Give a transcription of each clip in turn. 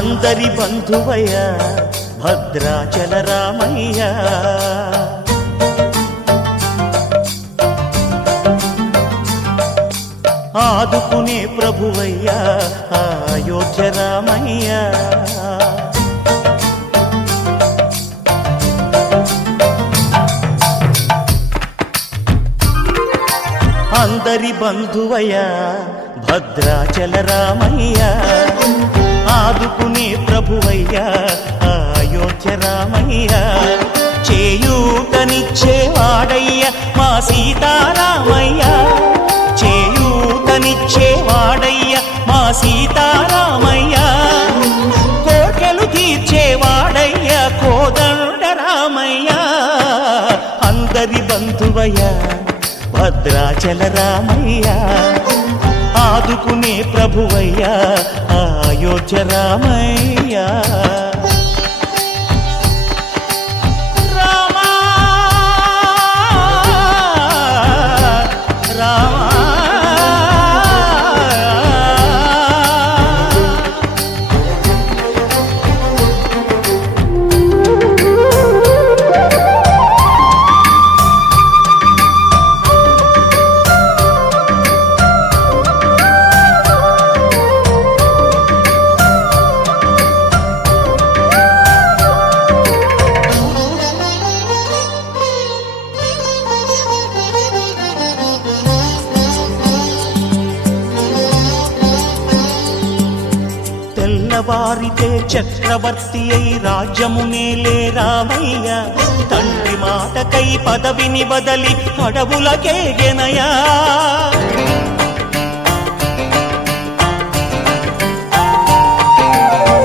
అందరి బంధువయ్య భద్రాచల రామయ్య, ఆదుకునే ప్రభువయ్య అయోధ్య రామయ్య. అందరి బంధువయ్య భద్రాచల రామయ్య, ఆదుకునే ప్రభువయ్య అయోధ్య రామయ్య. చేయూతనిచ్చేవాడయ్య మా సీతారామయ్య, చేయూతనిచ్చేవాడయ్య మా సీతారామయ్య. కోర్కెలు తీర్చేవాడయ్య కోదండ రామయ్య. అందరి బంధువయ్య భద్రాచల రామయ్య, ఆదుకునే ప్రభువయ్య అయోధ్య రామయ్య. తెల్లవారితే చక్రవర్తి అయి రాజ్యమునేలే రామయ్య, తండ్రి మాటకై పదవిని బదలి అడవులకేగెనయా.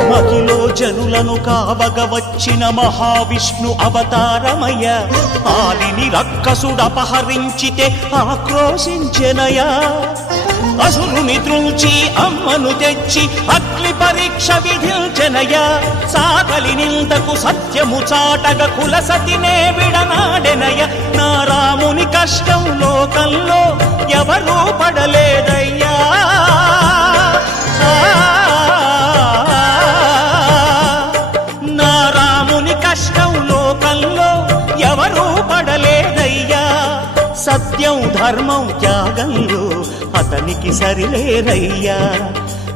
మహిలో జనులను కావగ వచ్చిన మహావిష్ణు అవతారమయ్య, ఆలిని రక్కసుడపహరించితే ఆక్రోశించెనయా. అసురుని త్రుంచి అమ్మను తెచ్చి అగ్ని పరీక్ష విధించెనయ, సాగలి నిందకు సత్యము చాటగ కులసతినే విడనాడెనయ. నా రాముని కష్టం లోకంలో ఎవరూ పడలేదయ్యా. నా రాముని కష్టం లోకంలో ఎవరూ పడలేదయ్యా. సత్యం ధర్మం త్యాగంలో అతనికి సరిలేరయ్యా.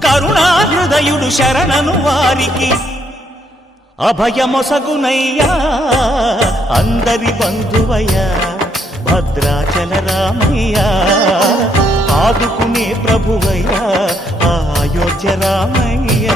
కరుణా హృదయుడు శరణను వారికి అభయమొసగునయ్యా. అందరి బంధువయ్య భద్రాచల రామయ్య, ఆదుకునే ప్రభువయ్య అయోధ్య రామయ్య.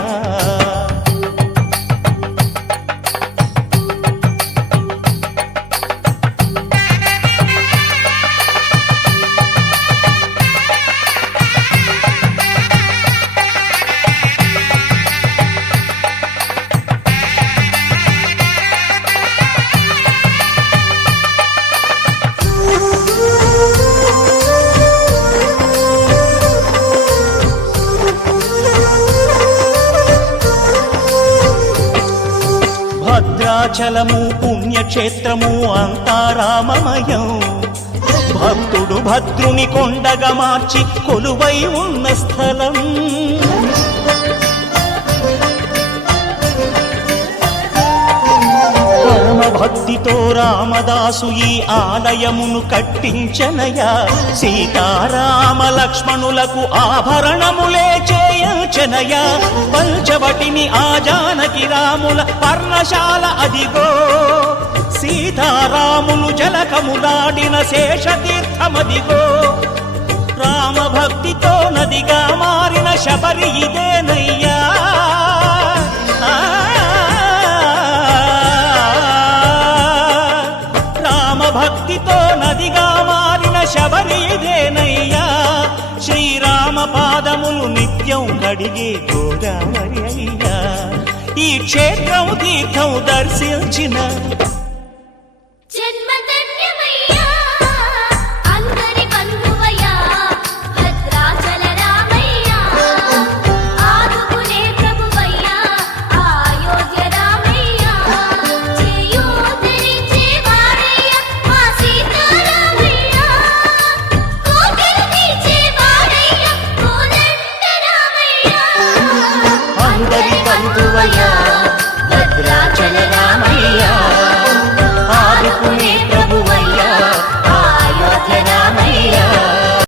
భద్రాచలము పుణ్యక్షేత్రము అంతా రామమయం, భక్తుడు భద్రుని కొండగా మార్చి కొలువై ఉన్న స్థలం. పరమ భక్తితో రామదాసు ఈ ఆలయమును కట్టించనయా. సీతారామ లక్ష్మణులకు ఆభరణములే చేయించనయా. పంచవటిని ఆ జానకి రాముల పర్ణశాల అదిగో, సీతారాములు జలకములాడిన శేషతీర్థమదిగో. రామభక్తితో నదిగా మారిన శబరి ఇదేనయ్యా. రామభక్తితో నదిగా మారిన శబరి ఇదేనయ్యా. శ్రీరామ పాదములు నిత్యం కడిగే గోదావరి అయ్యా. ఈ క్షేత్రం తీర్థం దర్శించిన అందరి బంధువయ్యా భద్రాచల రామయ్య